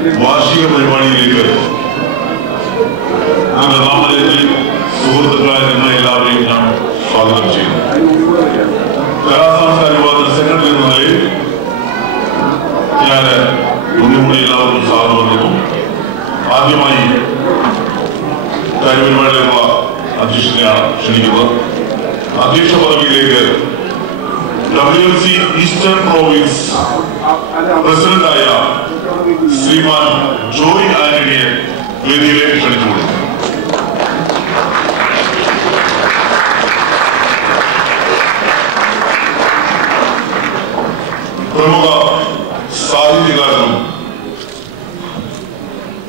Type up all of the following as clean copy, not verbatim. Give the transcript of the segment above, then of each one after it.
വാർഷിക പരിപാടിയിലേക്ക് നാമധേയത്തിൽ സുഹൃത്തുക്കളായ നിങ്ങൾ എല്ലാവരെയും ഞാൻ സ്വാഗതം ചെയ്യുന്നു. കലാസാംസ്കാരിക വിഭാഗത്തിന്റെ സെക്രട്ടറി എന്ന നിലയിൽ ഞാൻ ഒന്നുകൂടി എല്ലാവർക്കും സ്വാഗതം നൽകുന്നു. ആദ്യമായി കാര്യപരിപാടിയിലുള്ള അധ്യക്ഷനെയാണ് ക്ഷണിക്കുന്നത്. അധ്യക്ഷ പദവിയിലേക്ക് WMC ഈസ്റ്റേൺ പ്രോവിൻസ് പ്രസിഡന്റായ ശ്രീമാൻ ജോയ് ആന്റണിയെ വേദിയിലേക്ക് ക്ഷണിച്ചുകൊടുക്കുന്നു. പ്രമുഖ സാഹിത്യകാരനും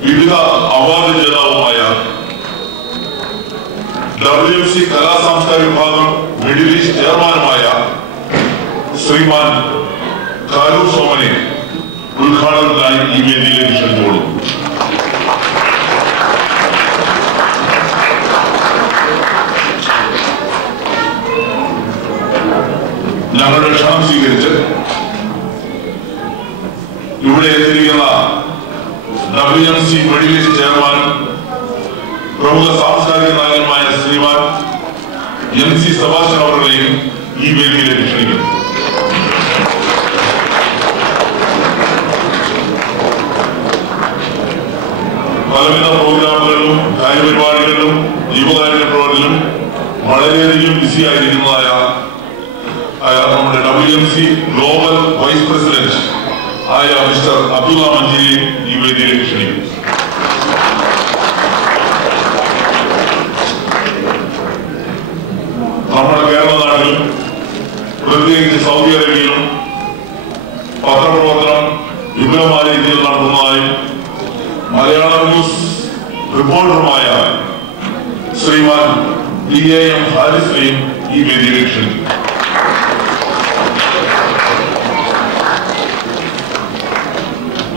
വിവിധ അവാർഡ് ജേതാവുമായ WMC കലാസാംസ്കാരിക വിഭാഗം മിഡിൽ ഈസ്റ്റ് ചെയർമാനുമായ ശ്രീമാൻ കാരൂർ സോമനെ ഉദ്ഘാടനത്തിനായി ഈ വേദിയിലേക്ക് ക്ഷണിച്ചുകൊള്ളുന്നു. ഞങ്ങളുടെ ക്ഷണം സ്വീകരിച്ച് ഇവിടെ എത്തിയിരിക്കുന്ന WMC മിഡിൽ ഈസ്റ്റ് ചെയർമാനും പ്രമുഖ സാംസ്കാരിക നായകനുമായ ശ്രീമാൻ MC സെബാസ്റ്റ്യൻ അവരുടെയും ഈ വേദിയിലേക്ക് ക്ഷണിക്കുന്നു. പലവിധ പ്രോഗ്രാമുകളിലും കാര്യപരിപാടികളിലും ജീവകാരുണ്യ പ്രവർത്തനത്തിലും വളരെയധികം ബിസി ആയിരിക്കുന്നതായ നമ്മുടെ WMC ഗ്ലോബൽ വൈസ് പ്രസിഡന്റ് ആയ മിസ്റ്റർ അബ്ദുള്ള മഞ്ചേരിയെ ഈ വേദിയിലേക്ക് ക്ഷണിക്കുന്നു. നമ്മുടെ കേരള നാട്ടിലും പ്രത്യേകിച്ച് സൗദി അറേബ്യയിലും പത്രപ്രവർത്തനം വിപുലമായ രീതിയിൽ നടത്തുന്നതായും മലയാളം ന്യൂസ് റിപ്പോർട്ടറുമായ ശ്രീമാൻ DAM ഹാരിസിനെയും ഈ വേദിയിലേക്ക് ക്ഷണിക്കുന്നു.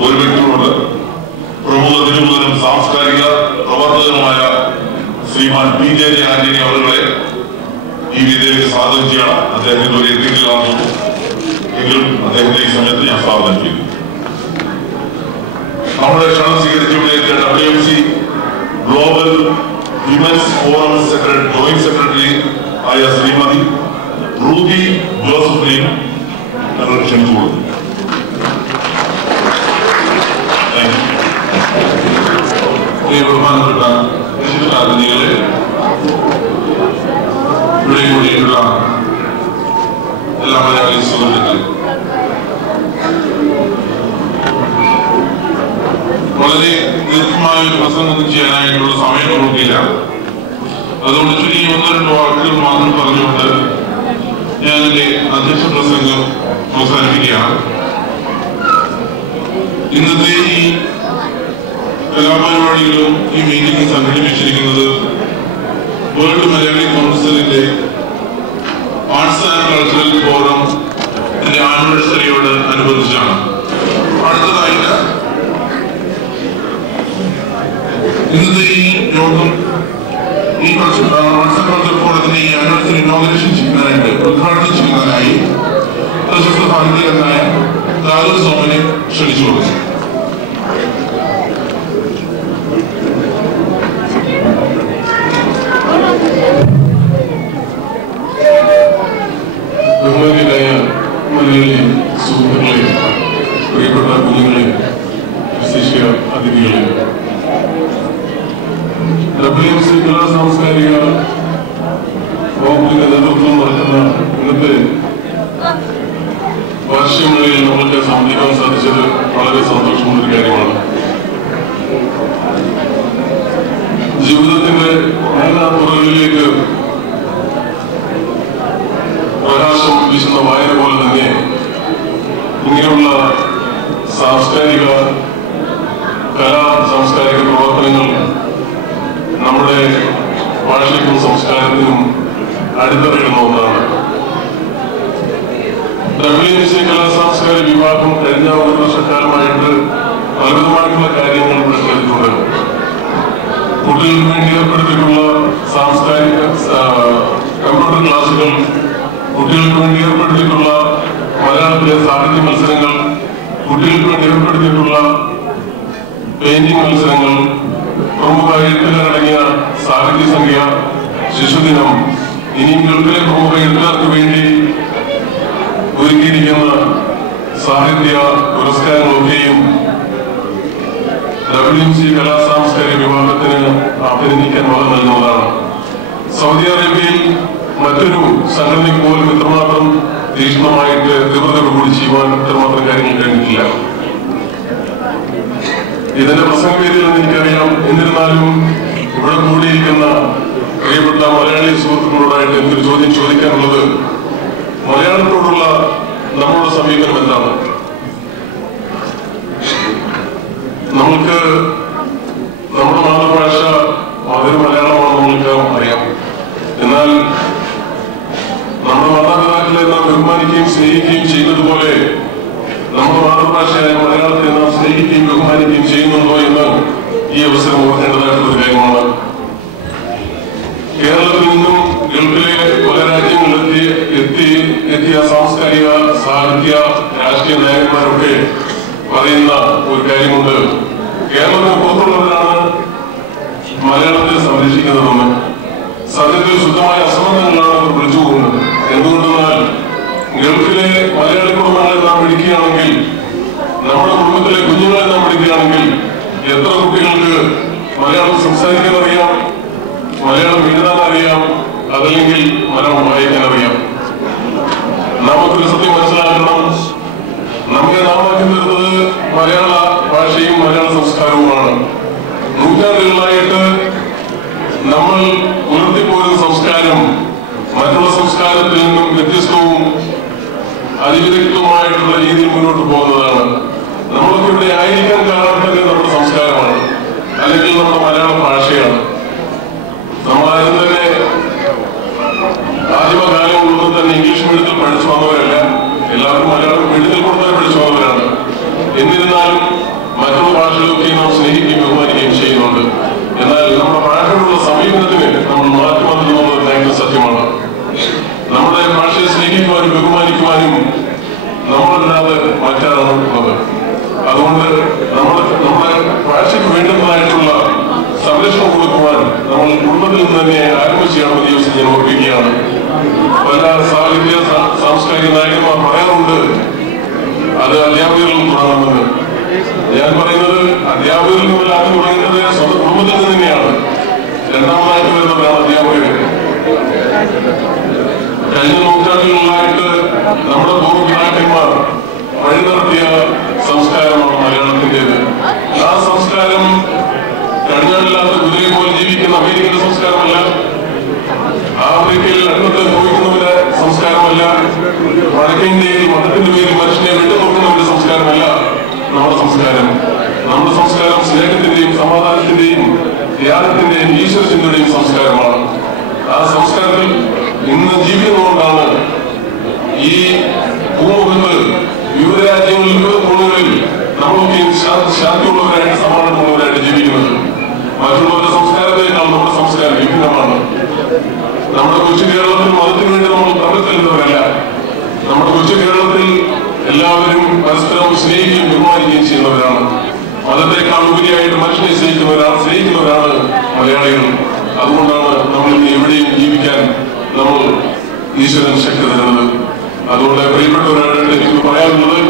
ഒരു വ്യക്തിയോട് പ്രമുഖ തിരുമുതലും സാംസ്കാരിക പ്രവർത്തകനുമായ ശ്രീമാൻ PJ ആന്റണി അവരുടെ ഈ വേദിയിലേക്ക് സ്വാഗതം ചെയ്യണം. അദ്ദേഹത്തിന് ഒരു എത്തിയില്ലാന്നു എങ്കിലും അദ്ദേഹത്തെ ഈ സമയത്ത് ഞാൻ സ്വാഗതം ചെയ്യുന്നു. നമ്മുടെ ക്ഷണം സ്വീകരിച്ചുകൊണ്ട് WMC global women's forum joint secretary ആയ ശ്രീമതി റൂബി ജോസഫിനെയും ഞങ്ങൾ ക്ഷണിച്ചു കൊടുക്കുന്നു. ബഹുമാനപ്പെട്ട അതിഥികളെ, ഇവിടെ കൂടിയിട്ടുള്ള എല്ലാ മലയാളി സുഹൃത്തുക്കൾ, വളരെ ദീർഘമായ ഒരു പ്രസംഗം ചെയ്യാനായിട്ടുള്ള സമയം നോക്കിയില്ല. അതുകൊണ്ട് ചുരുങ്ങി 1-2 വാക്കുകൾ മാത്രം പറഞ്ഞുകൊണ്ട് ഞാൻ എന്റെ അധ്യക്ഷ പ്രസംഗം അവസാനിപ്പിക്കുകയാണ്. ഇന്നത്തെ ഈ കലാപരിപാടികളും ഈ മീറ്റിംഗ് സംഘടിപ്പിച്ചിരിക്കുന്നത് വേൾഡ് മലയാളി കൗൺസിലിന്റെ ആർട്സ് ആൻഡ് കൾച്ചറൽ ഫോറം ആനിവേഴ്സറിയോട് അനുബന്ധിച്ചാണ്. അടുത്തതായിട്ട് ഇന്നത്തെ ഈ യോഗം ഈ ആർട്സ് ആൻഡ് കൾച്ചറൽ ഫോറത്തിന്റെ ഈ ആനിവേഴ്സറി ഇനോഗ്രേഷൻ ചെയ്യുന്നതിനായിട്ട് ഉദ്ഘാടനം ചെയ്യുന്നതിനായി പ്രശസ്ത സാഹിത്യകാരനായ കാരൂർ സോമനെ ക്ഷണിച്ചു കൊടുക്കുന്നു. ബഹുമാന്യരായ മലയാളി സുഹൃത്തുക്കളെ, പ്രിയപ്പെട്ട കുഞ്ഞുങ്ങളെ, വിശിഷ്യ അതിഥികളെ, WMC കലാ സാംസ്കാരിക വകുപ്പിന്റെ നേതൃത്വം നടത്തുന്ന ഇന്നത്തെ വാർഷികങ്ങളിൽ നമ്മൾക്ക് സംബന്ധിക്കാൻ സാധിച്ചത് വളരെ സന്തോഷമുള്ളൊരു കാര്യമാണ്. ജീവിതത്തിന്റെ എല്ലാ തുറകളിലേക്ക് പ്രകാശം വീശുന്ന വായന പോലെ തന്നെ ഇങ്ങനെയുള്ള സാംസ്കാരിക സാംസ്കാരിക പ്രവർത്തനങ്ങൾ നമ്മുടെ ഭാഷയ്ക്കും സംസ്കാരത്തിനും അടിത്തറയിടുന്ന ഒന്നാണ്. WMC കലാ സാംസ്കാരിക വിഭാഗം കഴിഞ്ഞ 1 വർഷക്കാലമായിട്ട് പലവിധമായിട്ടുള്ള കാര്യങ്ങൾ ഇവിടെ ചെയ്തിട്ടുണ്ട്. കുട്ടികൾക്ക് വേണ്ടി ഏർപ്പെടുത്തിയിട്ടുള്ള സാംസ്കാരിക കമ്പ്യൂട്ടർ ക്ലാസുകൾ, കുട്ടികൾക്ക് വേണ്ടി ഏർപ്പെടുത്തിയിട്ടുള്ള മലയാളത്തിലെ സാഹിത്യ മത്സരങ്ങൾ, കുട്ടികൾക്ക് വേണ്ടി ഏർപ്പെടുത്തിയിട്ടുള്ള പെയിന്റിംഗ് മത്സരങ്ങൾ, പ്രമുഖ എഴുത്തുകാരടങ്ങിയ സാഹിത്യ സംഖ്യ, ശിശുദിനം, ഇനിയും ഗൾഫിലെ പ്രമുഖ എഴുത്തുകാർക്ക് വേണ്ടി ഒരുക്കിയിരിക്കുന്ന സാഹിത്യ പുരസ്കാരങ്ങളൊക്കെയും WMC കലാ സാംസ്കാരിക വിഭാഗത്തിന് അഭിനന്ദിക്കാൻ വക നൽകുന്നതാണ്. സൗദി അറേബ്യയിൽ മറ്റൊരു സംഘടനയ്ക്ക് പോലും ഇത്രമാത്രം തീക്ഷ്ണമായിട്ട് തീവ്രതയോടുകൂടി ചെയ്യുവാൻ ഇത്രമാത്രം കാര്യങ്ങൾ കഴിഞ്ഞിട്ടില്ല. ഇതിന്റെ പ്രസംഗവേദിയിൽ നിന്ന് എനിക്കറിയാം. എന്നിരുന്നാലും ഇവിടെ കൂടിയിരിക്കുന്ന പ്രിയപ്പെട്ട മലയാളി സുഹൃത്തുക്കളോടായിട്ട് എനിക്കൊരു ചോദ്യം ചോദിക്കാനുള്ളത്, മലയാളത്തോടുള്ള നമ്മുടെ സമീപനം എന്താണ്? നമുക്ക് നമ്മുടെ മാതൃഭാഷ അതൊരു മലയാളമാണ്, നമ്മൾക്ക് അറിയാം. എന്നാൽ നമ്മുടെ മാതാപിതാക്കളെ നാം ബഹുമാനിക്കുകയും സ്നേഹിക്കുകയും ചെയ്യുന്നത് പോലെ നമ്മുടെ മാതൃഭാഷയായ മലയാളത്തെ നാം സ്നേഹിക്കുകയും ബഹുമാനിക്കുകയും ചെയ്യുന്നുണ്ടോ എന്ന് ഈ അവസരം ഓർക്കേണ്ടതായിട്ടുള്ള കാര്യമാണ്. കേരളത്തിൽ നിന്നും ഗൾഫിലെ പല രാജ്യങ്ങളിൽ എത്തിയ സാംസ്കാരിക, സാഹിത്യ, രാഷ്ട്രീയ നായകന്മാരൊക്കെ പറയുന്ന ഒരു കാര്യമുണ്ട്. കേരളത്തിന് പുറത്തുള്ളവരാണ് മലയാളത്തെ സംരക്ഷിക്കുന്നതെന്ന്. സത്യത്തിൽ ശുദ്ധമായ അസംബന്ധങ്ങളാണ് അവർ വിളിച്ചു പോകുന്നത്. എന്തുകൊണ്ടെന്നാൽ ഗൾഫിലെ മലയാളി കുടുംബങ്ങളെ നാം വിളിക്കുകയാണെങ്കിൽ, നമ്മുടെ കുടുംബത്തിലെ കുഞ്ഞുങ്ങളെ നാം വിളിക്കുകയാണെങ്കിൽ എത്ര കുട്ടികൾക്ക് മലയാളം സംസാരിക്കാൻ അറിയാം, മലയാളം എഴുതാൻ അറിയാം, അതല്ലെങ്കിൽ മലയാളം വായിക്കാൻ അറിയാം? നമുക്കൊരു സത്യം മനസ്സിലാക്കണം. നമ്മെ നാമാക്കി തീർത്തത് മലയാള ഭാഷയും മലയാള സംസ്കാരവുമാണ്. നൂറ്റാണ്ടുകളായിട്ട് നമ്മൾ ഉയർത്തിപ്പോരുന്ന സംസ്കാരം മറ്റുള്ള സംസ്കാരത്തിൽ നിന്നും വ്യത്യസ്തവും അതിവിദഗ്ധവുമായിട്ടുള്ള രീതിയിൽ മുന്നോട്ട് പോകുന്നതാണ്. നമ്മളൊക്കെ ഇവിടെ ആയിരിക്കാൻ കാരണം തന്നെ നമ്മുടെ സംസ്കാരമാണ്, അല്ലെങ്കിൽ നമ്മുടെ മലയാള ഭാഷയാണ്. നമ്മളാരും തന്നെ ആദിമകാലങ്ങളിലൊന്നും തന്നെ ഇംഗ്ലീഷ് മീഡിയത്തിൽ പഠിച്ചു വന്നവരല്ല. എല്ലാവർക്കും മലയാളം മീഡിയത്തിൽ കൊടുത്താൽ പഠിച്ചു വന്നവരാണ്. എന്നിരുന്നാലും മറ്റുള്ള ഭാഷകളൊക്കെ നാം സ്നേഹിക്കുകയും ബഹുമാനിക്കുകയും ചെയ്യുന്നുണ്ട്. എന്നാൽ നമ്മുടെ ഭാഷയോടുള്ള സമീപനത്തിന് നമ്മൾ മാറ്റം വന്നിട്ടുള്ളത് ഭയങ്കര സത്യമാണ്. നമ്മുടെ ഭാഷയെ സ്നേഹിക്കുവാനും ബഹുമാനിക്കുവാനും നമ്മളല്ലാതെ മറ്റാരാണ് ഉള്ളത്. അതുകൊണ്ട് നമ്മുടെ ഭാഷയ്ക്ക് വേണ്ടുന്നതായിട്ടുള്ള സംരക്ഷണം കൊടുക്കുവാൻ നമ്മൾ കുടുംബത്തിൽ നിന്ന് തന്നെ ആരംഭിച്ചാണെന്ന് ഈ ദിവസം ഞാൻ ഓർപ്പിക്കുകയാണ്. പല സാഹിത്യ സാംസ്കാരിക നായകന്മാർ പറയാറുണ്ട് അത് അധ്യാപകരിൽ നിന്ന് തുടങ്ങുന്നത്. ഞാൻ പറയുന്നത് അധ്യാപകരിൽ നിന്നല്ല, ആദ്യം പറയുന്നത് സ്വന്തം കുടുംബത്തിൽ നിന്ന് തന്നെയാണ്. രണ്ടാമതായിട്ട് വരുന്നവരാണ് അധ്യാപകർ. കഴിഞ്ഞ നൂറ്റാണ്ടുകളിലായിട്ട് നമ്മുടെ പൂർവ്വപിതാക്കന്മാർ വഴി നടത്തിയ സംസ്കാരമാണ് മലയാളത്തിൻ്റെത്. ആ സംസ്കാരം കടിഞ്ഞാണില്ലാത്ത കുതിരയെ പോലെ ജീവിക്കുന്ന അമേരിക്കയുടെ സംസ്കാരമല്ല, ആഫ്രിക്കയിൽ അന്നത്തെ ഭൂമിക്കുന്നവരുടെ സംസ്കാരമല്ല, വടക്കേന്ത്യയിൽ മതത്തിന്റെ പേരിൽ മനുഷ്യനെ വിട്ടുനോക്കുന്നവരുടെ സംസ്കാരമല്ല നമ്മുടെ സംസ്കാരം. നമ്മുടെ സംസ്കാരം സ്നേഹത്തിന്റെയും സമാധാനത്തിന്റെയും ത്യാഗത്തിന്റെയും ഈശ്വരചിന്തയുടെയും സംസ്കാരമാണ്. ആ സംസ്കാരത്തിൽ ഇന്ന് ജീവിക്കുന്നതുകൊണ്ടാണ് ഈ ഭൂമുഖത്ത് വിവിധ രാജ്യങ്ങളിൽ, വിവിധ കോണുകളിൽ നമ്മളൊക്കെ ശാന്തിയുള്ളവരായിട്ട് സമാധാനമുള്ളവരായിട്ട് ജീവിക്കുന്നത്. മറ്റുള്ളവരുടെ സംസ്കാരത്തേക്കാൾ നമ്മുടെ സംസ്കാരം വിഭിന്നമാണ്. നമ്മുടെ കൊച്ചു കേരളത്തിൽ മതത്തിന് വേണ്ടി നമ്മൾ തമ്മിൽ നമ്മുടെ കൊച്ചു കേരളത്തിൽ എല്ലാവരും പരസ്പരം സ്നേഹിക്കുകയും ബഹുമാനിക്കുകയും ചെയ്യുന്നവരാണ്. മതത്തെക്കാൾ ഉപരിയായിട്ട് മനുഷ്യനെ സ്നേഹിക്കുന്നവരാണ് മലയാളികൾ. അതുകൊണ്ടാണ് നമ്മൾ ഇന്ന് എവിടെയും ജീവിക്കാൻ നമ്മൾ ഈശ്വരൻ ശക്തി തരുന്നത്. അതുകൊണ്ട് പ്രിയപ്പെട്ടവരായിട്ട് എനിക്ക് പറയാനുള്ളത്,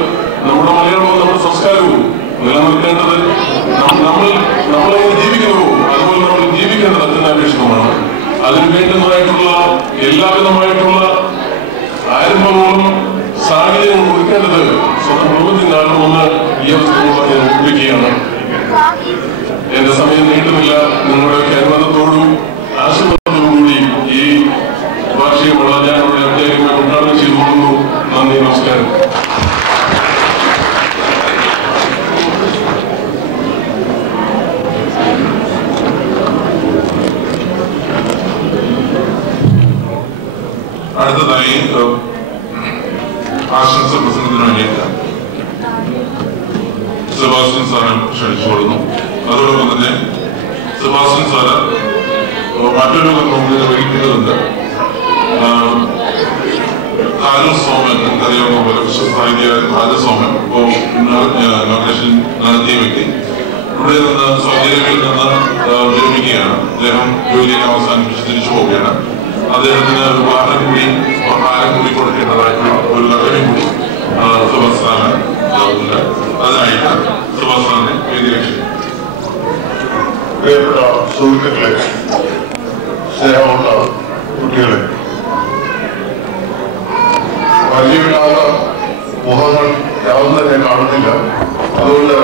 നമ്മുടെ മലയാളവും നമ്മുടെ സംസ്കാരവും നിലനിർത്തേണ്ടത് നമ്മളെങ്ങനെ ജീവിക്കുന്നുവോ അതുപോലെ നമ്മൾ ജീവിക്കേണ്ടത് അത്യന്താപേക്ഷിതമാണ്. അതിന് വേണ്ടുന്നതായിട്ടുള്ള എല്ലാവിധമായിട്ടുള്ള ആരംഭങ്ങളും സാഹചര്യങ്ങളും ഒരുക്കേണ്ടത് സ്വന്തം കുടുംബത്തിന്റെ ആണെന്ന് ഈ അവസരങ്ങൾ ഞാൻ ഓർമ്മിക്കുകയാണ്. എന്റെ സമയം നീട്ടുന്നില്ല. നിങ്ങളുടെയൊക്കെ അനുബന്ധത്തോടും ആശീർവാദത്തോടും കൂടി ഈ വാർഷികമുള്ള ഞാൻ ഇവിടെ ഔദ്യോഗികമായി ഉദ്ഘാടനം ചെയ്തു പോകുന്നു. നന്ദി, നമസ്കാരം. അടുത്തതായി ആശംസ പ്രസംഗത്തിന് വേണ്ടിയിട്ട് സെബാസ്റ്റ്യൻ സാറെ ക്ഷണിച്ചുകൊള്ളുന്നു. അതോടൊപ്പം തന്നെ സെബാസ്റ്റ്യൻ സാറ് മറ്റൊരു വഹിക്കുന്നതുണ്ട്. രാജസോമൻ, നമുക്കറിയാവുന്ന പോലെ വിശ്വസാഹിത്യ രാജസോമൻ ഇപ്പോൾ ഇനോഗ്രേഷൻ നടത്തിയ വ്യക്തി. ഇവിടെ നിന്ന് സൗദി അറേബ്യയിൽ നിന്ന് വിരമിക്കുകയാണ്. അദ്ദേഹം ജോലിയെ അവസാനിപ്പിച്ച് തിരിച്ചു പോവുകയാണ്. അദ്ദേഹത്തിന് ഒരു വാഹനം കൂടി കാലം കൂടി കൊടുക്കേണ്ടതായിട്ടുള്ള ഒരു നടപടി കൂടി സുബസ്സാന് ഉണ്ട്. അതിനായിട്ട് സുബസ്സാനെ വേദിയിലേക്ക് പ്രിയപ്പെട്ട സുഹൃത്തുക്കളെ, സ്നേഹമുള്ള കുട്ടികളെ, പരിചയമില്ലാത്ത മുഖങ്ങൾ യാതൊന്നും തന്നെ കാണുന്നില്ല. അതുകൊണ്ട്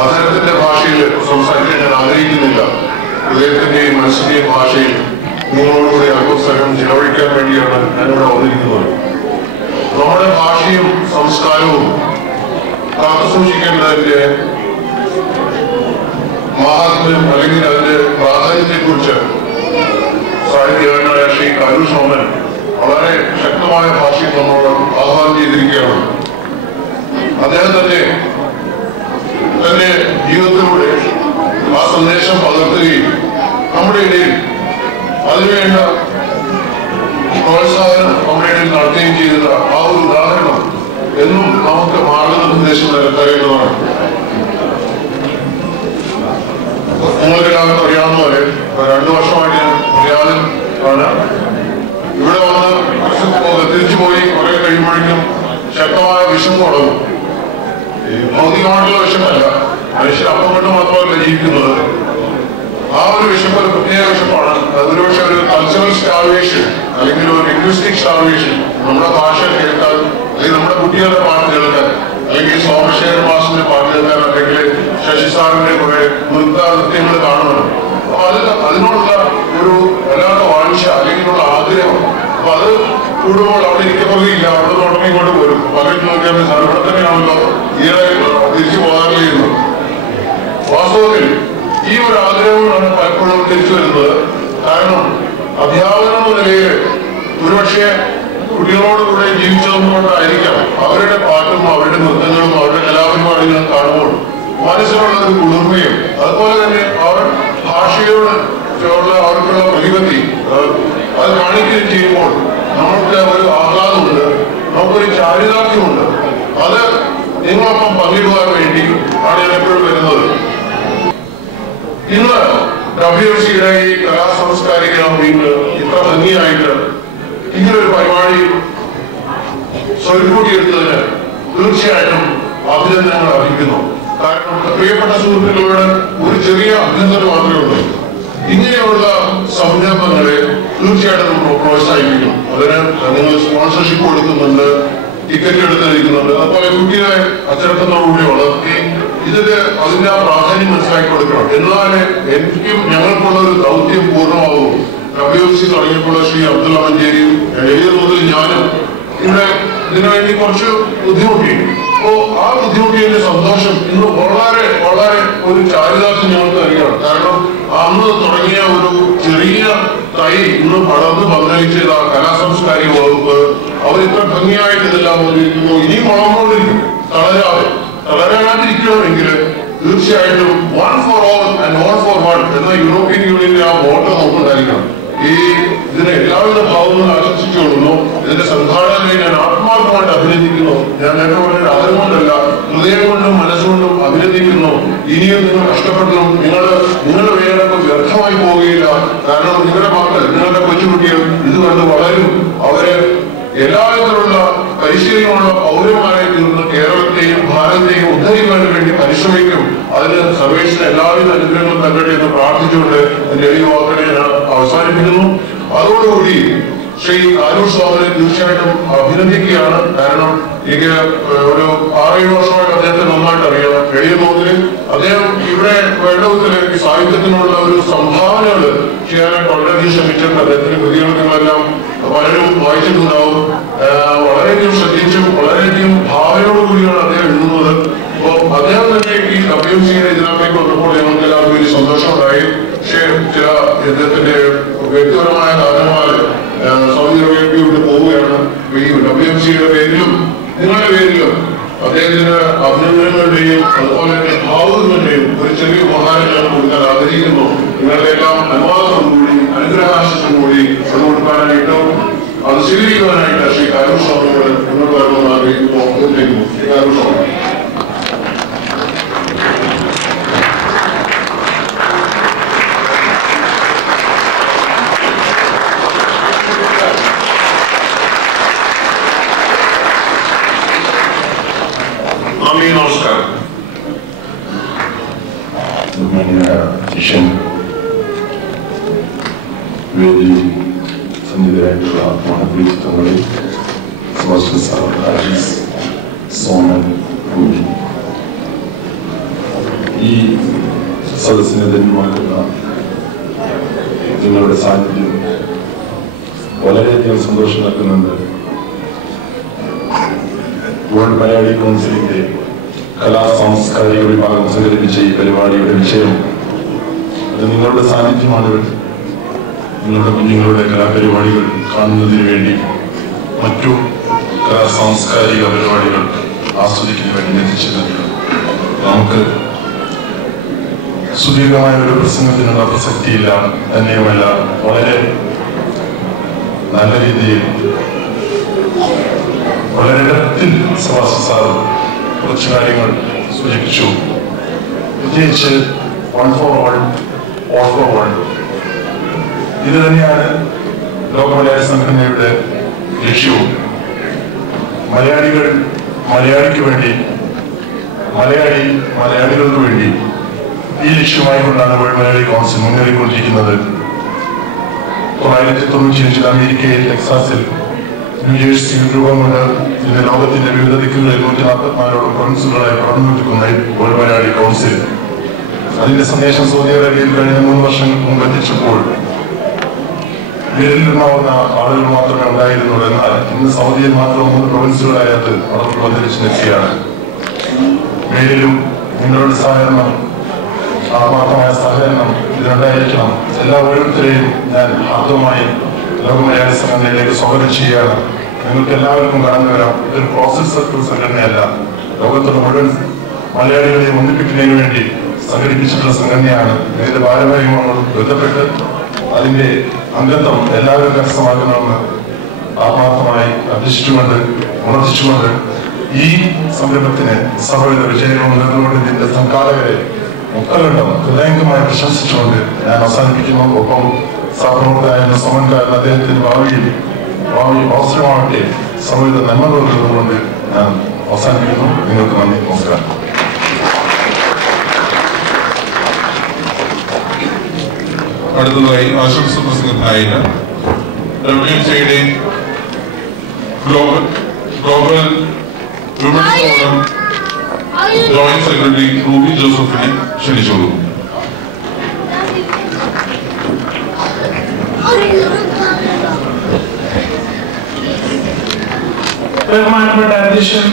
അദ്ദേഹത്തിന്റെ ഭാഷയിൽ സംസാരിക്കാൻ ഞാൻ ആഗ്രഹിക്കുന്നില്ല. ഹൃദയത്തിന്റെയും മനസ്സിന്റെയും ഭാഷയിൽ നിങ്ങളോടുകൂടി അല്പസമയം ചിലവഴിക്കാൻ വേണ്ടിയാണ് ഞാനിവിടെ വന്നിരിക്കുന്നത്. നമ്മുടെ ഭാഷയും സംസ്കാരവും കാത്തുസൂക്ഷിക്കേണ്ടതിന്റെ മഹാത്മ്യം അല്ലെങ്കിൽ അതിന്റെ പ്രാധാന്യത്തെ കുറിച്ച് സാഹിത്യകാരനായ ശ്രീ കാരൂർ സോമൻ വളരെ ശക്തമായ ഭാഷയിൽ നമ്മളോട് ആഹ്വാനം ചെയ്തിരിക്കുകയാണ്. അദ്ദേഹം തന്നെ തന്റെ ജീവിതത്തിലൂടെ ആ സന്ദേശം പകർത്തുകയും നമ്മുടെ ഇടയിൽ അതിനുവേണ്ട പ്രോത്സാഹനം നമ്മുടെ ഇടയിൽ നടത്തുകയും ചെയ്ത ആ ഒരു ഉദാഹരണം എന്നും നമുക്ക് മാർഗനിർദ്ദേശം തരേണ്ടതാണ്. നിങ്ങൾക്കെല്ലാവർക്കും അറിയാവുന്ന പോലെ 2 വർഷമായിട്ട് ഞാൻ റിയാദിൽ ആണ്. ഇവിടെ വന്ന് തിരിച്ചു പോയി കുറെ കഴിയുമ്പോഴേക്കും ശക്തമായ വിഷം തുടങ്ങും. ഭൗതികമായിട്ടുള്ള വിഷമല്ല, മനുഷ്യർ അപ്പം കൊണ്ട് മാത്രമല്ല ജീവിക്കുന്നത്. ആ ഒരു വിഷയം ഒരു പ്രത്യേക വിഷമാണ്. അതൊരുപക്ഷെ ഒരു കൾച്ചറൽ സ്റ്റാർവേഷൻ അല്ലെങ്കിൽ ഒരു ലിംഗ്വിസ്റ്റിക് സ്റ്റാർവേഷൻ. നമ്മുടെ ഭാഷ കേൾക്കാൻ, അല്ലെങ്കിൽ നമ്മുടെ കുട്ടികളുടെ പാട്ട് കേൾക്കാൻ, അല്ലെങ്കിൽ സോമശേഖരൻ മാഷിന്റെ പാട്ട് കേൾക്കാൻ, അല്ലെങ്കിൽ ശശി സാറിന്റെ കുറെ നൃത്യങ്ങൾ കാണുന്നുണ്ട്. അപ്പൊ അതിനോടുള്ള ഒരു വല്ലാത്ത വാഞ്ച അല്ലെങ്കിൽ ആഗ്രഹം, അപ്പൊ അത് കൂടുമ്പോൾ അവിടെ ഇരിക്കപ്പെടുകയില്ല. അവിടെ തുടങ്ങി ഇങ്ങോട്ട് പോരും. പകരം നോക്കിയാൽ സാർ ഇവിടെ തന്നെയാണല്ലോ ഈയിടെ തിരിച്ചു പോകാൻ കഴിയുന്നത്. വാസ്തവത്തിൽ ഈ ഒരു ആഗ്രഹങ്ങളാണ് പലപ്പോഴും തിരിച്ചു വരുന്നത്. കാരണം അധ്യാപകൻ എന്ന നിലയിൽ ഒരുപക്ഷെ കുട്ടികളോടുകൂടെ ജീവിച്ചതുകൊണ്ടായിരിക്കാം അവരുടെ പാട്ടും അവരുടെ നൃത്തങ്ങളും അവരുടെ കലാപരിപാടികളും കാണുമ്പോൾ മനസ്സിലുള്ള ഒരു കുളിർമയും അതുപോലെ തന്നെ അവർ ഭാഷയോട് അവർക്കുള്ള പ്രതിപത്തി അത് കാണിക്കുകയും ചെയ്യുമ്പോൾ നമുക്ക് ഒരു ആഹ്ലാദമുണ്ട്, നമുക്കൊരു ചാരിതാർത്ഥ്യമുണ്ട്. അത് നിങ്ങളൊപ്പം പങ്കിടുവാൻ വേണ്ടി ആണ് ഞാൻ എപ്പോഴും വരുന്നത്. ഇന്ന് WFCയുടെ ഈ കലാസാംസ്കാരിക മീറ്റ് ഇത്ര ഭംഗിയായിട്ട് ഇങ്ങനൊരു പരിപാടി സ്വരുക്കൂട്ടിയെടുത്തതിന് തീർച്ചയായിട്ടും അഭിനന്ദനങ്ങൾ അർഹിക്കുന്നു. കാരണം പ്രിയപ്പെട്ട സുഹൃത്തുക്കളോട് ഒരു ചെറിയ അഭ്യന്തരം മാത്രമേ ഉള്ളൂ. ഇങ്ങനെയുള്ള സംരംഭങ്ങളെ തീർച്ചയായിട്ടും നമ്മൾ പ്രോത്സാഹിപ്പിക്കണം. അതിന് നിങ്ങൾ സ്പോൺസർഷിപ്പ് കൊടുക്കുന്നുണ്ട്, ടിക്കറ്റ് എടുത്തിരിക്കുന്നുണ്ട്. അതുപോലെ കുട്ടികളെ അച്ചടക്കത്തോടുകൂടി വളർത്തി ഇതിന് അതിന്റെ പ്രാധാന്യം മനസ്സിലാക്കി കൊടുക്കണം. എന്നാലേ എനിക്കും ഞങ്ങൾക്കുള്ള ഒരു ദൗത്യം പൂർണ്ണമാവും. WFC തുടങ്ങിയപ്പോൾ ശ്രീ അബ്ദുള്ള മഞ്ചേരിയും എഴുതിയത് മുതൽ ഞാനും ഇവിടെ ഇതിനുവേണ്ടി കുറച്ച് ബുദ്ധിമുട്ടി. അപ്പോ ആ ബുദ്ധിമുട്ടിയുടെ സന്തോഷം ഇന്ന് വളരെ വളരെ ഒരു ചാരിതാർത്ഥ്യം ഞങ്ങൾക്ക് അറിയണം. കാരണം അന്ന് തുടങ്ങിയ ഒരു ചെറിയ തൈ ഇന്ന് പടർന്ന് പന്തലിച്ചത് ആ കലാസാംസ്കാരിക വകുപ്പ് അവരിത്ര ഭംഗിയായിട്ട് ഇതെല്ലാം വന്നിരിക്കുന്നു. ഇനിയും വളർന്നുകൊണ്ടിരിക്കും. തളരാതിരിക്കണമെങ്കിൽ തീർച്ചയായിട്ടും 1 for all and all for one എന്ന യൂറോപ്യൻ യൂണിയന്റെ ആ വോട്ട് നമുക്കുണ്ടായിരിക്കണം. ഇതിനെ എല്ലാവിധ ഭാവങ്ങളും ആശംസിച്ചുകൊള്ളുന്നു. ഇതിന്റെ സംഘാടകരെ ഞാൻ ആത്മാർത്ഥമായിട്ട് അഭിനന്ദിക്കുന്നു. ഞാൻ നേരത്തെ പറഞ്ഞ ആദരം കൊണ്ടല്ല, ഹൃദയം കൊണ്ടും മനസ്സുകൊണ്ടും അഭിനന്ദിക്കുന്നു. ഇനിയും നിങ്ങൾ കഷ്ടപ്പെടണം. നിങ്ങളുടെ വേദനക്കും വ്യർത്ഥമായി പോവുകയില്ല. കാരണം നിങ്ങളുടെ മക്കൾ, നിങ്ങളുടെ കൊച്ചുകുട്ടികൾ ഇത് കണ്ട് വളരും. അവര് എല്ലാവിധത്തിലുള്ള പരിശീലനമുള്ള പൗരന്മാരെ തീർന്ന് കേരളത്തെയും ഭാരതത്തെയും ഉദ്ധരിക്കാൻ വേണ്ടി പരിശ്രമിക്കും. അതിന് സർവേശ്വരൻ എല്ലാവിധ അനുഗ്രഹങ്ങളും നൽകട്ടെ എന്ന് പ്രാർത്ഥിച്ചുകൊണ്ട് എന്റെ ഈ വാക്കുകളെ ഞാൻ അവസാനിപ്പിക്കുന്നു. അതോടുകൂടി ശ്രീ കാരൂർ സ്വാമിനെ തീർച്ചയായിട്ടും അഭിനന്ദിക്കുകയാണ്. കാരണം എനിക്ക് ഒരു 6-7 വർഷമായിട്ട് അദ്ദേഹത്തെ നന്നായിട്ട് അറിയാം. കഴിയുന്നതിൽ അദ്ദേഹം ഇവിടെ വേണ്ടവിധത്തിൽ ഈ സാഹിത്യത്തിനുള്ള ഒരു സംഭാവനകൾ ചെയ്യാനായിട്ട് വളരെയധികം ശ്രമിച്ചിട്ടുണ്ട്. അദ്ദേഹത്തിന്റെ കൃതികൾ നിങ്ങളെല്ലാം പലരും വായിച്ചിട്ടുണ്ടാവും. വളരെയധികം ശ്രദ്ധിച്ചും വളരെയധികം ഭാവനയോടുകൂടിയാണ് അദ്ദേഹം എഴുതുന്നത്. അപ്പോൾ അദ്ദേഹം തന്നെ ഈ WFCയുടെ ഇതിനകത്തേക്ക് വന്നപ്പോൾ ഞങ്ങൾക്ക് എല്ലാവർക്കും വലിയ സന്തോഷമുണ്ടായി. പക്ഷേ ചില അദ്ദേഹത്തിന്റെ വ്യക്തിപരമായ കാരണങ്ങൾ സൗദി അറേബ്യ വിട്ട് പോവുകയാണ്. ഈ WFCയുടെ പേരിലും നിങ്ങളുടെ പേരിലും അദ്ദേഹത്തിന് അഭിനന്ദനങ്ങളുടെയും അതുപോലെ തന്നെ ഭാവുകങ്ങളുടെയും ഒരു ചെറിയ ഉപഹാരം ഞാൻ കൊടുക്കാൻ ആഗ്രഹിക്കുന്നു. നിങ്ങളുടെ എല്ലാം അനുവാദത്തോടുകൂടി അനുഗ്രഹാശത്തോടുകൂടി അത് കൊടുക്കാനായിട്ടും അത് സ്വീകരിക്കുവാനായിട്ട് ശ്രീ കാരൂർ സ്വാമിയോട് മുന്നോട്ട് വരണമെന്ന് ആഗ്രഹിക്കുന്നു. ശ്രീ കാരൂർ സ്വാമി. ബഹുമാന്യനായ ശിഷ്യൻ വേദി സന്നിധിയായിട്ടുള്ള മഹത്വങ്ങളെ സെബാസ്റ്റ്യൻ സാർ, ആലീസ്, സോമൻ, ഭൂമി, ഈ സദസ്സിനെ ധന്യമാക്കുന്ന നിങ്ങളുടെ സാന്നിധ്യം വളരെയധികം സന്തോഷം നൽകുന്നുണ്ട്. വേൾഡ് മലയാളി കൗൺസിലിന്റെ കലാ സാംസ്കാരിക വിഭാഗം സംഘടിപ്പിച്ച ഈ പരിപാടിയുടെ വിഷയം അത് നിങ്ങളുടെ സാന്നിധ്യമാണ്. നിങ്ങളുടെ കുഞ്ഞുങ്ങളുടെ കലാപരിപാടികൾ കാണുന്നതിന് വേണ്ടി മറ്റു കലാ സാംസ്കാരിക പരിപാടികൾ ആസ്വദിക്കുന്നതിന് വേണ്ടി എത്തിച്ചത്. നമുക്ക് സുദീർഘമായ ഒരു പ്രസംഗത്തിനുള്ള പ്രസക്തിയില്ല. തന്നെയുമല്ല, വളരെ നല്ല രീതിയിൽ വളരെ ഇടത്തിൽ സെബാസ്റ്റ്യൻ സാർ കുറച്ച് കാര്യങ്ങൾ സൂചിപ്പിച്ചു. പ്രത്യേകിച്ച് one for all, all for one. ഇത് തന്നെയാണ് ലോക മലയാളി സംഘടനയുടെ ലക്ഷ്യവും. മലയാളികൾ മലയാളിക്ക് വേണ്ടി, മലയാളി മലയാളികൾക്ക് വേണ്ടി. ഈ ലക്ഷ്യമായി കൊണ്ടാണ് വേൾഡ് മലയാളി കൗൺസിൽ മുന്നേറിക്കൊണ്ടിരിക്കുന്നത്. 1995 അമേരിക്കയിൽ ടെക്സാസിൽ ന്യൂജേഴ്സിയിൽ രൂപം കൊണ്ട് ഇന്ന് ലോകത്തിന്റെ വിവിധ ദിക്കുകളിൽ 144ഓളം പ്രൊവിൻസുകളായി പ്രവർത്തിക്കുന്ന വേൾഡ് മലയാളി കൗൺസിൽ അതിന്റെ സന്ദേശം സൗദി അറേബ്യയിൽ കഴിഞ്ഞ 3 വർഷം മുമ്പ് എത്തിച്ചപ്പോൾ വിരലിലുണ്ടാവുന്ന ആളുകൾ മാത്രമേ ഉണ്ടായിരുന്നുള്ളൂ. എന്നാൽ ഇന്ന് സൗദിയിൽ മാത്രം 3 പ്രൊവിൻസുകളായി അത് വളർന്നു വന്നിരിച്ചു നിൽക്കുകയാണ്. മേലിലും നിങ്ങളുടെ സഹകരണം, ആത്മാർത്ഥമായ സഹകരണം ഇതിനുണ്ടായിരിക്കണം. എല്ലാ ഓരോരുത്തരെയും ഞാൻ ആദ്യമായി ലോക മലയാളി സംഘടനയിലേക്ക് സ്വാഗതം ചെയ്യുകയാണ്. നിങ്ങൾക്ക് എല്ലാവർക്കും കടന്നു വരാം. ഇതൊരു ക്ലോസഡ് സർക്കിൾ സംഘടനയല്ല. ലോകത്തുള്ള മുഴുവൻ മലയാളികളെയും ഒന്നിപ്പിക്കുന്നതിന് വേണ്ടി സംഘടിപ്പിച്ചിട്ടുള്ള സംഘടനയാണ്. ഇതിന്റെ ഭാരവാഹികളുമായി ബന്ധപ്പെട്ട് അതിന്റെ അംഗത്വം എല്ലാവരും കരസ്ഥമാക്കണമെന്ന് ആത്മാർത്ഥമായി അഭ്യസിച്ചുകൊണ്ട് ഉണർത്തിച്ചുകൊണ്ട് ഈ സംരംഭത്തിന് സഭയുടെ വിജയവും നേർന്നുകൊണ്ട് ഇതിന്റെ സംഘാടകരെ മുക്തകണ്ഠം ഹൃദയംഗമായി പ്രശംസിച്ചുകൊണ്ട് ഞാൻ അവസാനിപ്പിക്കുന്നു. ഒപ്പം സഹപ്രവർത്തകനായ സമൻകാരൻ അദ്ദേഹത്തിന്റെ ഭാവി അവസരമാവട്ടെ, സഭയുടെ നന്മ തോന്നുന്നതുകൊണ്ട് ഞാൻ അവസാനിപ്പിക്കുന്നു. നിങ്ങൾക്ക് നന്ദി, നമസ്കാരം. അടുത്തതായി ആശംസ പ്രസംഗത്തിനായി WMCയുടെ global women's forum joint secretary Ruby ജോസഫിനെ ക്ഷണിച്ചോളൂ. ബഹുമാനപ്പെട്ട അധ്യക്ഷൻ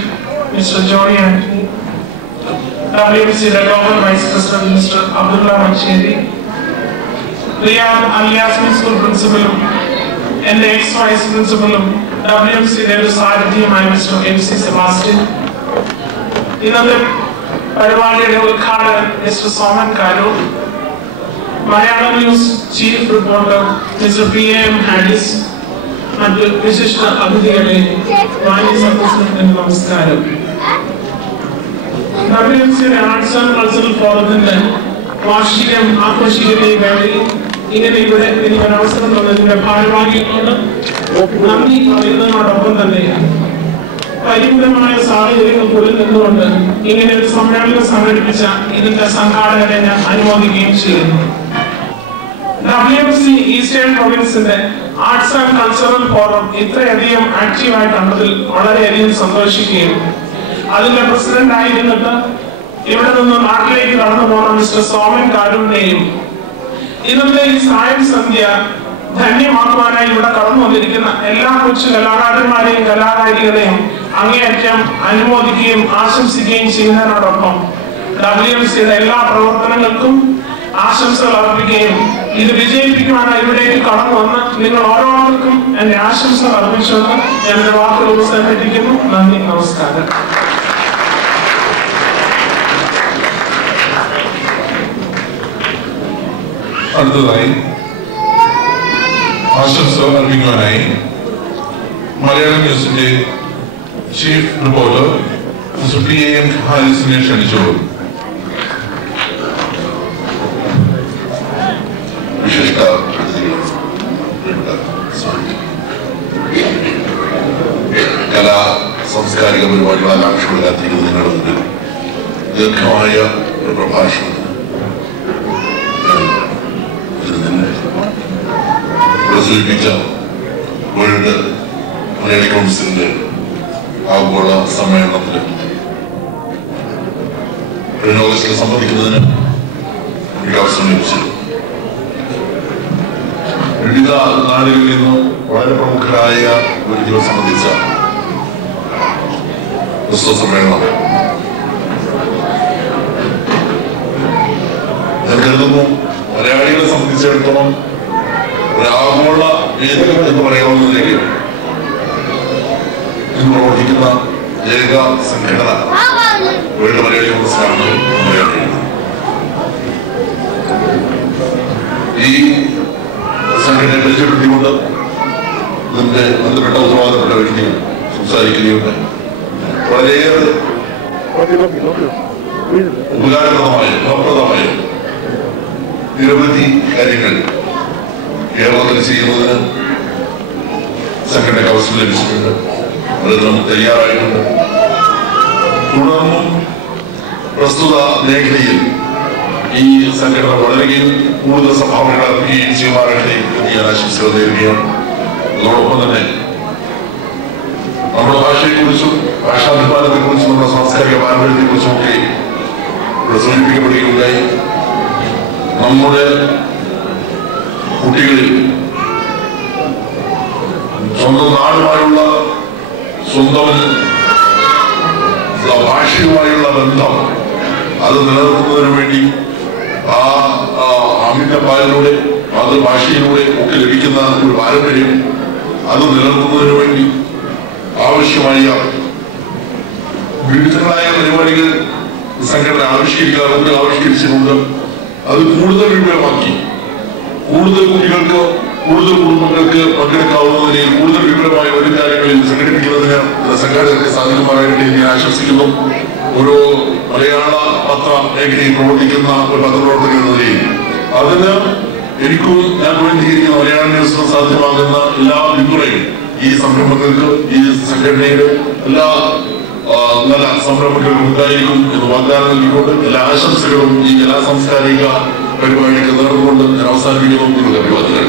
മിസ്റ്റർ ജോണി ആന്റണി, WMCയുടെ global vice president mister Abdulla Manjeri, Riyadh അലിയാസ്മി സ്കൂൾ പ്രിൻസിപ്പലും എന്റെ എക്സ് വൈസ് പ്രിൻസിപ്പലും WMCയുടെ ഒരു സാരഥിയുമായ മിസ്റ്റർ MC സെബാസ്റ്റ്യൻ, ഇന്നത്തെ പരിപാടിയുടെ ഉദ്ഘാടകൻ mister Soman Karoor, Malayalam news chief reporter mister PM Haris, മറ്റ് വിശിഷ്ട അതിഥികളെ, മാന്യ സദസ്യർക്ക് നമസ്കാരം. WMCയുടെ ആർട്സ് ആൻഡ് കൾച്ചറൽ ഫോറത്തിന്റെ വാർഷികം ആഘോഷിക്കുന്ന ഈ വേളയിൽ ഇങ്ങനെ ഇവിടെ എനിക്ക് അവസരം തന്നതിന്റെ ഭാരവാഹികളോട് നന്ദി പറയുന്നതിനോടൊപ്പം തന്നെ പരിമിതമായ സാഹചര്യങ്ങൾക്കുള്ളിൽ നിന്നുകൊണ്ട് ഇങ്ങനെ ഒരു സമ്മേളനം സംഘടിപ്പിച്ച ഇതിന്റെ സംഘാടകരെ ഞാൻ അനുമോദിക്കുകയും ചെയ്യുന്നു. WMC ഈസ്റ്റേൺ പ്രൊവിൻസിന്റെ ആർട്സ് ആൻഡ് കൾച്ചറൽ ഫോറം ഇത്രയധികം ആക്റ്റീവായി കണ്ടതിൽ വളരെയധികം സന്തോഷിക്കുകയും അതിന്റെ പ്രസിഡന്റ് ആയിരുന്നിട്ട് ഇവിടെ നിന്ന് നാട്ടിലേക്ക് കടന്നു പോകുന്ന മിസ്റ്റർ സോമൻ കാരൂരിനെയും ഇന്നത്തെ ഈ സായം സന്ധ്യ ധന്യമാക്കുവാനായി ഇവിടെ കടന്നു വന്നിരിക്കുന്ന എല്ലാ കൊച്ചു കലാകാരന്മാരെയും കലാകാരികളെയും അങ്ങേയറ്റം അനുമോദിക്കുകയും ആശംസിക്കുകയും ചെയ്യുന്നതിനോടൊപ്പം WMCയുടെ എല്ലാ പ്രവർത്തനങ്ങൾക്കും ആശംസകൾ അർപ്പിക്കുകയും ഇത് വിജയിപ്പിക്കുവാനായി ഇവിടേക്ക് കടന്നു വന്ന് നിങ്ങൾ ഓരോരുത്തർക്കും എന്റെ ആശംസകൾ അർപ്പിച്ചുകൊണ്ട് ഞാൻ എന്റെ വാക്കുകൾ ഉപസംഹരിക്കുന്നു. നന്ദി, നമസ്കാരം. അടുത്തതായി ആശംസകൾ അർപ്പിക്കുവാനായി മലയാളം ന്യൂസിന്റെ ചീഫ് റിപ്പോർട്ടർ മിസ്റ്റർ PM ഹാരിസിനെ ക്ഷണിച്ചോളൂ. വിശിഷ്ട കലാ സാംസ്കാരിക പരിപാടികൾ ആകാംക്ഷയുള്ള കാത്തിരിക്കുന്ന നിങ്ങളുടെ മുന്നിൽ ദീർഘമായ ഒരു പ്രഭാഷണത്തിന് സൂചിപ്പിച്ച വേൾഡ് മലയാളി കൗൺസിലിന്റെ ആഗോള സമ്മേളനത്തിൽ കഴിഞ്ഞ ഓഗസ്റ്റിൽ സംബന്ധിക്കുന്നതിന് എനിക്ക് അവസരം ലഭിച്ചു. വിവിധ നാടുകളിൽ നിന്നും വളരെ പ്രമുഖരായ വ്യക്തികളെ സംബന്ധിച്ച പുസ്തക സമ്മേളനം ഞാൻ കരുതുന്നു മലയാളികളെ സംബന്ധിച്ചിടത്തോളം ഒരു ആഗോള വേദിക എന്ന് പറയാവുന്നതിലേക്ക് ഇന്ന് പ്രവർത്തിക്കുന്ന ഏക സംഘടന വേൾഡ് മലയാളി കോൺഗ്രസാണെന്ന് പറയാൻ കഴിയും. ഈ സംഘടനയെ പരിചയപ്പെടുത്തിക്കൊണ്ട് ഇതിന്റെ ബന്ധപ്പെട്ട ഉത്തരവാദപ്പെട്ട വ്യക്തികൾ സംസാരിക്കുകയുണ്ട്. വളരെയേറെ ഉപകാരപ്രദമായ ഫലപ്രദമായ നിരവധി കാര്യങ്ങൾ കേരളത്തിൽ ചെയ്യുന്നതിന് സംഘടനയ്ക്ക് അവസരം ലഭിച്ചിട്ടുണ്ട്. അത് നമ്മൾ തയ്യാറായിട്ടുണ്ട്. തുടർന്നും പ്രസ്തുത മേഖലയിൽ ഈ സംഘടന വളരുകയും കൂടുതൽ സംഭാവനകൾ അർപ്പിക്കുകയും ചെയ്യുമാറാകട്ടെ എന്ന് ഞാൻ ആശംസകൾ നേരുകയാണ്. അതോടൊപ്പം തന്നെ നമ്മുടെ ഭാഷയെക്കുറിച്ചും ഭാഷാഭിമാനത്തെക്കുറിച്ചും നമ്മുടെ സാംസ്കാരിക പാരമ്പര്യത്തെക്കുറിച്ചും ഒക്കെ ഇവിടെ സൂചിപ്പിക്കപ്പെടുകയുണ്ടായി. നമ്മുടെ കുട്ടികളിൽ സ്വന്തം നാടുമായുള്ള സ്വന്തം ഭാഷയുമായുള്ള ബന്ധം അത് നിലനിർത്തുന്നതിന് വേണ്ടി ആ അമിതപാലിലൂടെ മാതൃഭാഷയിലൂടെ ഒക്കെ ലഭിക്കുന്ന ഒരു പാരമ്പര്യം അത് നിലനിർത്തുന്നതിന് വേണ്ടി ആവശ്യമായ വിവിധങ്ങളായ പരിപാടികൾ സംഘടന ആവിഷ്കരിച്ചിട്ടുണ്ട്. അത് കൂടുതൽ വിപുലമാക്കി കൂടുതൽ കുട്ടികൾക്ക് കൂടുതൽ കുടുംബങ്ങൾക്ക് പങ്കെടുക്കാവുന്ന നിലയിൽ കൂടുതൽ വിപുലമായ ഒരു കാര്യങ്ങളിൽ സംഘടിപ്പിക്കുന്നതിന് സംഘടനയ്ക്ക് സാധിക്കുമാറായിട്ട് ഞാൻ ആശംസിക്കുന്നു. ഓരോ മലയാള പത്ര മേഖലയിൽ പ്രവർത്തിക്കുന്ന ഒരു പത്രപ്രവർത്തകൻ എന്ന നിലയിൽ അതിന് എനിക്കും ഞാൻ പ്രതിനിധീകരിക്കുന്ന മലയാള ന്യൂസിന് സാധ്യമാകുന്ന എല്ലാ പിന്തുണയും ഈ സംരംഭങ്ങൾക്ക് ഈ സംഘടനയുടെ എല്ലാ നല്ല സംരംഭങ്ങൾക്കും ഉണ്ടായിരിക്കും എന്ന് വാഗ്ദാനം നൽകിക്കൊണ്ട് എല്ലാ ആശംസകളും ഈ എല്ലാ സാംസ്കാരിക പരിപാടിക്ക് നേർന്നുകൊണ്ട് ഞാൻ അവസാനിപ്പിക്കുന്നു. അഭിവാദ്യങ്ങൾ.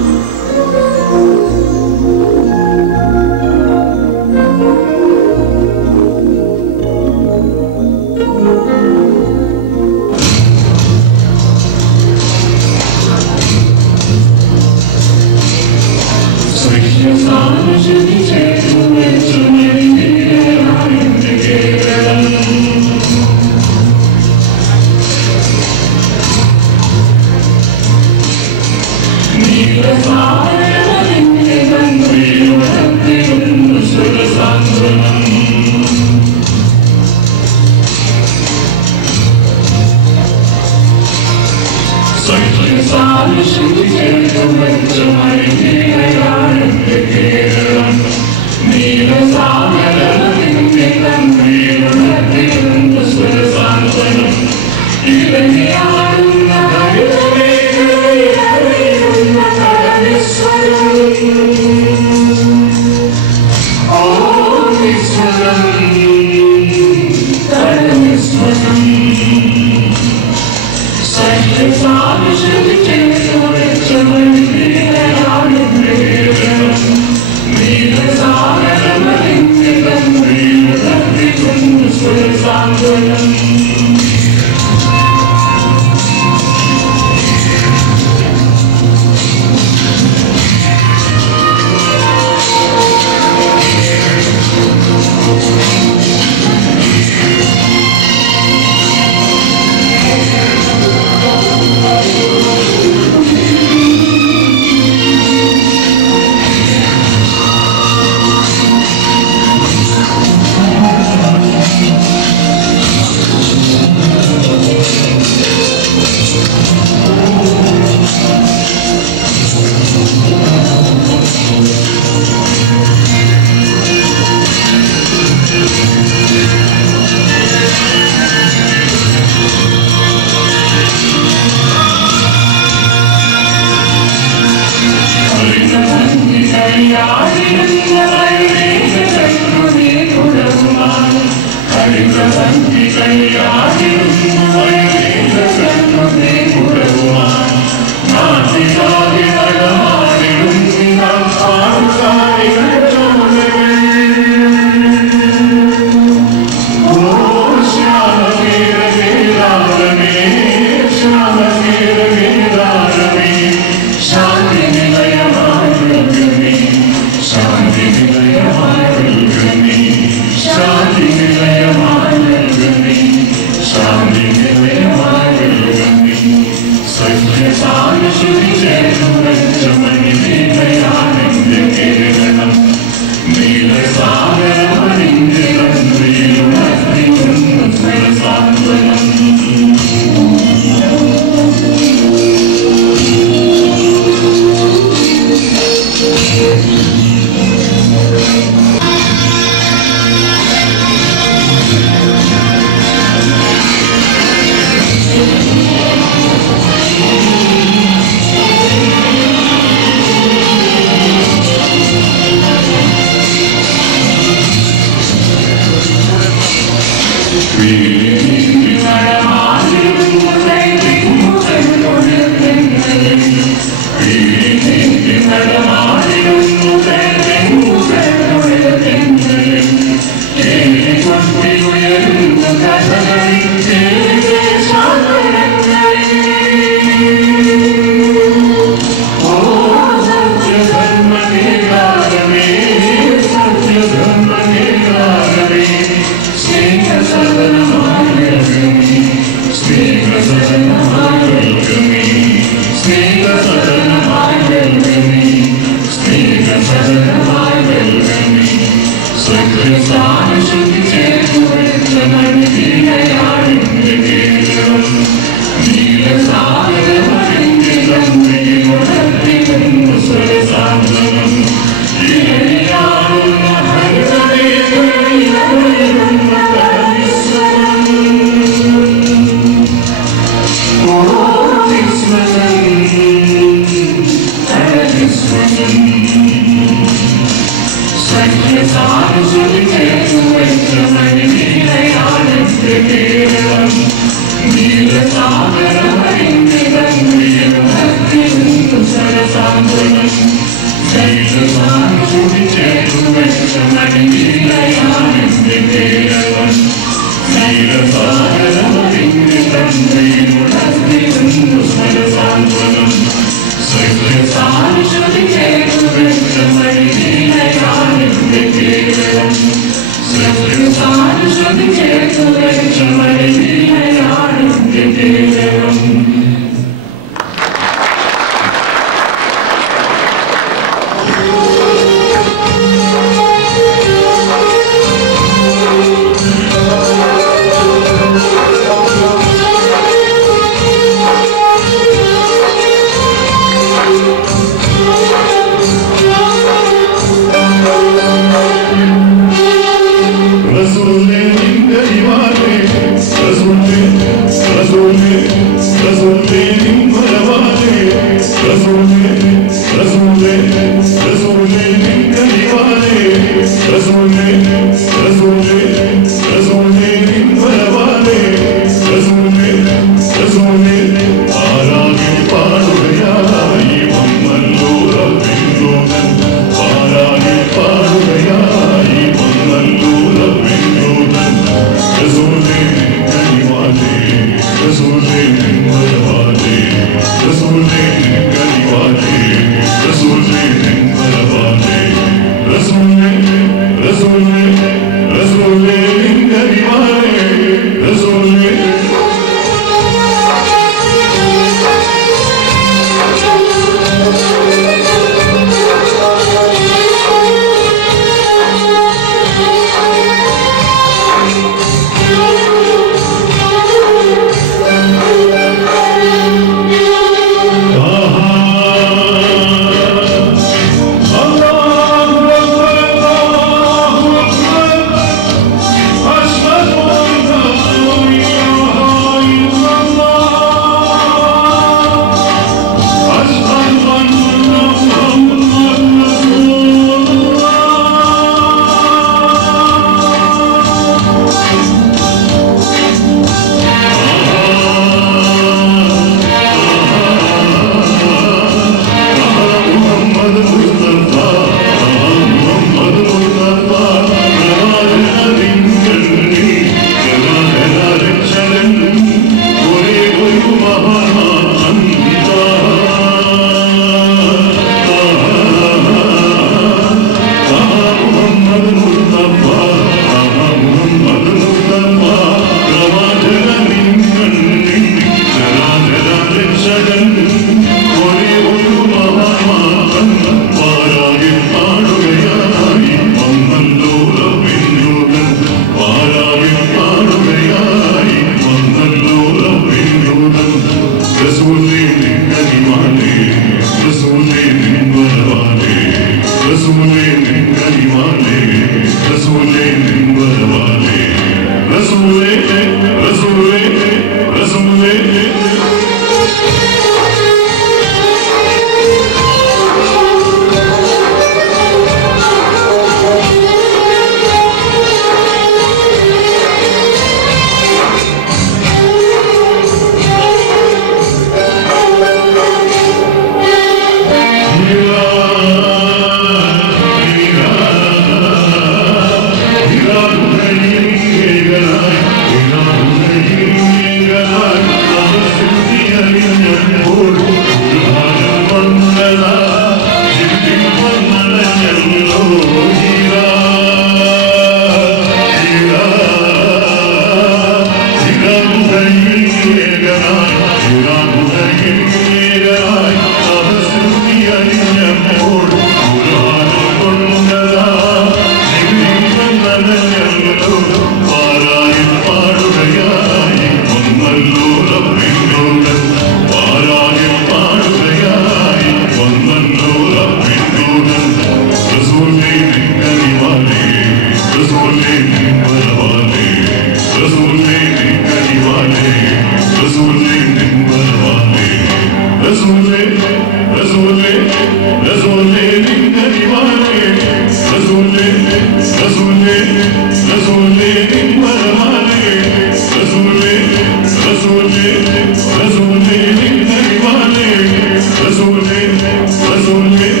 Rasul